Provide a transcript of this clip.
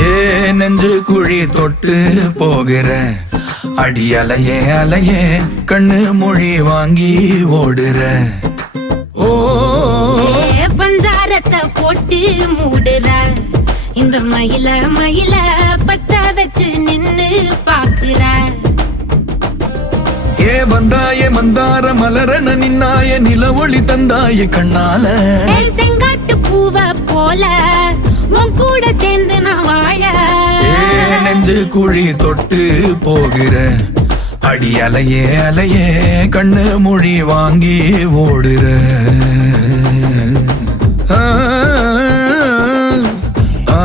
ஏ நெஞ்சு குழி தொட்டு போகிற அடி அலையே அலையே கண்ணு மொழி வாங்கி ஓடுற. ஓ பஞ்சாரத்தை போட்டு மூடுற இந்த மயில மயில பத்த வச்சு நின்னு பாக்குற. ஏ வந்தாய மந்தார மலரன நின்னாய நில ஒளி தந்தாய கண்ணால. செங்காட்டு பூவ போல உன் கூட சேர்ந்து நான் வாழ. நெஞ்சு குழி தொட்டு போகிற அடி அலையே அலையே கண்ணு மொழி வாங்கி ஓடுற. ஆ ஆ